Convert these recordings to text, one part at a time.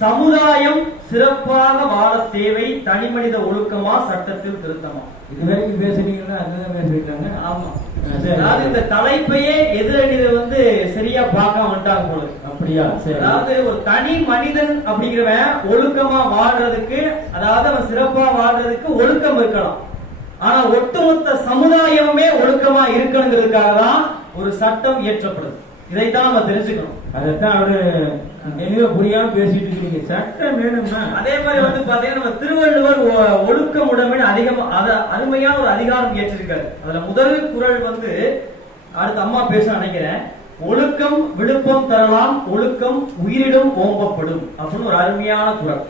சமுதாயம் சிறப்பாக வாழ தேவை தனிமனித ஒழுக்கமா சட்டத்தில் திருத்தமா? இதுவரைக்கும் பேசுறீங்கன்னா அதுதான் பேசுறீங்க. ஆமா, அதாவது இந்த தலைப்பையே எதிரணியில சரியா பார்க்க வந்துட்டாங்க போல. அப்படியா? சரி. அதாவது ஒரு தனி மனிதன் அப்படிங்கிறவன் ஒழுக்கமா வாழ்றதுக்கு, அதாவது அவன் சிறப்பா வாழ்றதுக்கு ஒழுக்கம் இருக்கலாம். ஆனா ஒட்டுமொத்த சமுதாயமே ஒழுக்கமா இருக்கணுங்கிறதுக்காக தான் ஒரு சட்டம் இயற்றப்படுது. இதைத்தான் நம்ம தெரிஞ்சுக்கணும். அதைத்தான் அவரு தெளிவா புரியாம பேசிட்டு இருக்கீங்க. சட்டம் வேணும்னா அதே மாதிரி பாத்தீங்கன்னா நம்ம திருவள்ளுவர் ஒழுக்கம் உடைமை அருமையான ஒரு அதிகாரம் ஏற்றிருக்காரு. அதுல முதல் குறள் அடுத்த அம்மா பேச நினைக்கிறேன். ஒழுக்கம் விழுப்பம் தரலாம், ஒழுக்கம் உயிரிடம் ஓம்பப்படும் அப்படின்னு ஒரு அருமையான குறள்.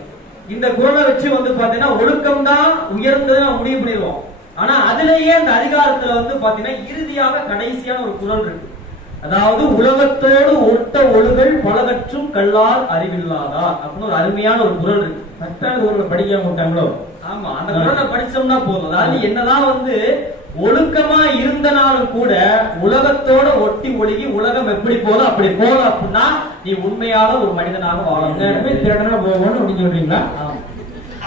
இந்த குறளை வச்சு பாத்தீங்கன்னா ஒழுக்கம் தான் உயர்ந்தது முடிவு பண்ணிடுவோம். ஆனா அதுலயே அந்த அதிகாரத்துல பாத்தீங்கன்னா இறுதியாக கடைசியான ஒரு குறள் இருக்கு. அதாவது உலகத்தோடு ஒட்ட ஒழுகல் பலகற்றும் கல்லார் அறிவில்லாதார் அப்படின்னு ஒரு அருமையான ஒரு குறள் இருக்கு. பத்தாவது குறளை படிக்காம விட்டாங்களோ? ஆமா, அந்த குறளை படிச்சோம்னா போதும். அதாவது என்னதான் ஒழுக்கமா இருந்தனாலும் கூட உலகத்தோட ஒட்டி ஒழுகி உலகம் எப்படி போதும் அப்படி போல அப்படின்னா நீ உண்மையான ஒரு மனிதனாக வாழணும். எல்லாருமே திருடனா போகணும்னு அப்படின்னு சொல்றீங்களா?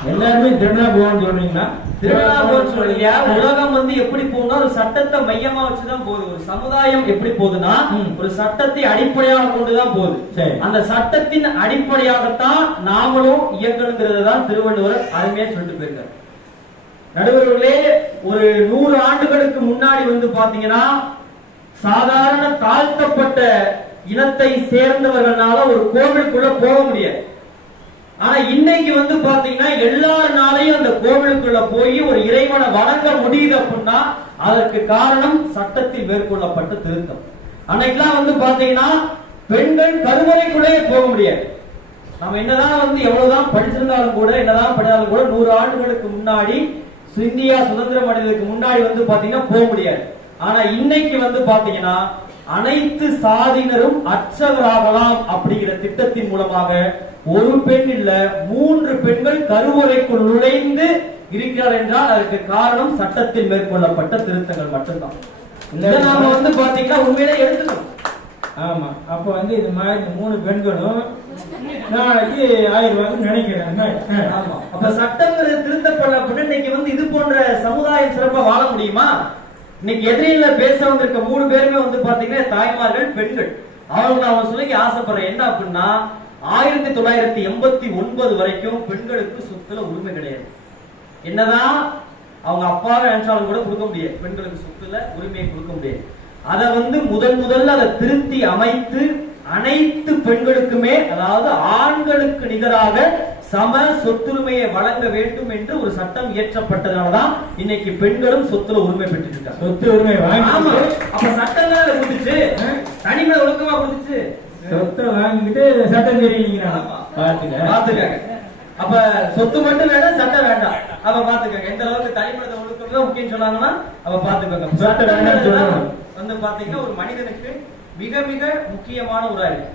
எல்லாருமே திருடனா போகணும்னு சொல்றீங்களா? திருடனா போகணும்னு சொல்றீங்க. உலகம் எப்படி போகும்னா ஒரு சட்டத்தை மையமா வச்சுதான் போகுது. ஒரு சமுதாயம் எப்படி போகுதுன்னா ஒரு சட்டத்தை அடிப்படையாக கொண்டுதான் போகுது. அந்த சட்டத்தின் அடிப்படையாகத்தான் நாமளும் இயங்கணுங்கிறது தான் திருவள்ளுவர் அருமையா சொல்லிட்டு போயிருக்காரு. நடுவர்களே, ஒரு 100 ஆண்டுகளுக்கு முன்னாடி பாத்தீங்கன்னா சாதாரண தாழ்த்தப்பட்ட இனத்தை சேர்ந்தவர்களால ஒரு கோவிலுக்குள்ள போக முடியாது. ஆனா இன்னைக்கு பாத்தீங்கன்னா எல்லாருனாலையும் அந்த கோவிலுக்குள்ள போய் ஒரு இறைவனை வணங்க முடியுது அப்படின்னா அதற்கு காரணம் சட்டத்தில் மேற்கொள்ளப்பட்ட திருத்தம். அன்னைக்கெல்லாம் பாத்தீங்கன்னா பெண்கள் கருவறைக்குள்ளே போக முடியாது. நம்ம என்னதான் எவ்வளவுதான் படிச்சிருந்தாலும் கூட, என்னதான் படித்தாலும் கூட 100 ஆண்டுகளுக்கு முன்னாடி இந்தியா சுதந்திரம் அடைவதற்கு முன்னாடி பாத்தீங்கன்னா போக முடியாது. ஆனா இன்னைக்கு பாத்தீங்கன்னா அனைத்து சாதியினரும் அற்றவராகலாம் அப்படிங்கிற திட்டத்தின் மூலமாக ஒரு பெண் இல்ல 3 பெண்கள் கருவறைக்குள் நுழைந்து இருக்கிறார் என்றால் அதற்கு காரணம் சட்டத்தில் மேற்கொள்ளப்பட்ட திருத்தங்கள் மட்டும்தான். இதை நாம பாத்தீங்கன்னா உண்மையிலே எடுத்துக்கணும். ஆமா, அப்ப இது மாதிரி 3 பெண்களும் நாளைக்கு 1000 ரூபாய்க்கு நினைக்கிறேன். ஆமா, அப்ப சட்டங்கள் திருத்தப்பட இன்னைக்கு இது போன்ற சமுதாயம் சிறப்பா வாழ முடியுமா? இன்னைக்கு எதிரில பேச வந்திருக்க 3 பேருமே பாத்தீங்கன்னா தாய்மார்கள், பெண்கள். அவங்க நான் சொல்லி ஆசைப்படுறேன் என்ன அப்படின்னா 1989 வரைக்கும் பெண்களுக்கு சொத்துல உரிமை கிடையாது. என்னதான் அவங்க அப்பாவை நினைச்சாலும் கூட கொடுக்க முடியாது, பெண்களுக்கு சொத்துல உரிமையை கொடுக்க முடியாது. அதை முதல்ல அதை திருத்தி அமைத்து அனைத்து பெண்களுக்குமே, அதாவது ஆண்களுக்கு நிகராக சம சொத்துரிமையை வழங்க வேண்டும் என்று ஒரு சட்டம் இயற்றப்பட்டதுனாலதான் இன்னைக்கு பெண்களும் சொத்துல உரிமை பெற்று இருக்காங்க. சொத்து உரிமை வாங்கி அப்ப சட்டம் தான் கொடுத்துச்சு, தனிமனித ஒழுக்கமா கொடுத்துச்சு. சொத்தை வாங்கிட்டு சட்டம் தெரியுங்க பாத்துக்காங்க. அப்ப சொத்து மட்டும் வேண்டாம், சட்டம் வேண்டாம். அப்ப பாத்துக்கோங்க எந்த அளவுக்கு தனிமனித ஒழுக்கம் தான் முக்கியம் சொன்னாங்கன்னா அப்ப பாத்துக்கோங்க. சட்டம் வேண்டாம் பாத்தீங்கன்னா ஒரு மனிதனுக்கு மிக மிக முக்கியமான ஒரு அறிவு.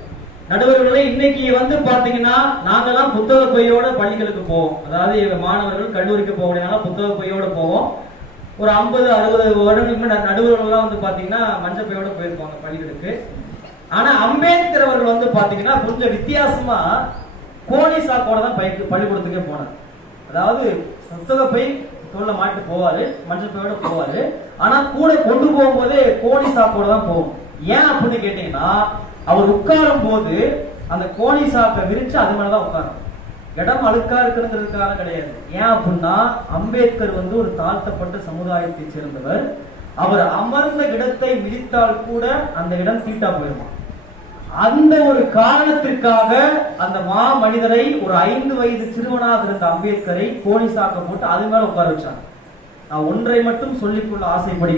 நடுவர்களே, இன்னைக்கு பாத்தீங்கன்னா நாங்கெல்லாம் புத்தக பையோட பள்ளிகளுக்கு போவோம். அதாவது மாணவர்கள் கல்லூரிக்கு போக புத்தக பையோட போவோம். ஒரு 50-60 வருடங்களுக்கு நடுவர்கள் பாத்தீங்கன்னா மஞ்சள் பையோட போயிருப்பாங்க பள்ளிகளுக்கு. ஆனா அம்பேத்கர் அவர்கள் பாத்தீங்கன்னா கொஞ்சம் வித்தியாசமா கோணி சாக்கோட தான் பள்ளிக்கூடத்துக்கே போனார். அதாவது புத்தக பை தோல்ல மாட்டு போவாரு, மஞ்சள் பையோட போவாரு. ஆனா கூட கொண்டு போகும்போது கோணி சாக்கோட தான் போகும். ஏன் அப்படின்னு கேட்டீங்கன்னா அவர் உட்காரும் போது அந்த கோணி சாக்கை விரிச்சு அது மேலதான் உட்காரும். இடம் அழுக்கா இருக்குங்கிறதுக்காக கிடையாது. ஏன் அப்படின்னா அம்பேத்கர் ஒரு தாழ்த்தப்பட்ட சமுதாயத்தை சேர்ந்தவர். அவர் அமர்ந்த இடத்தை மிதித்தால் கூட அந்த இடம் தீட்டா போயிருமா. அந்த ஒரு காரணத்திற்காக அந்த மனிதரை ஒரு 5 வயது சிறுவனாக இருந்த அம்பேத்கரை கோணி சாக்க போட்டு அது மேல உட்கார வச்சாங்க. நான் ஒன்றை மட்டும் சொல்லிக்கொள்ள ஆசைப்படுகிறேன்.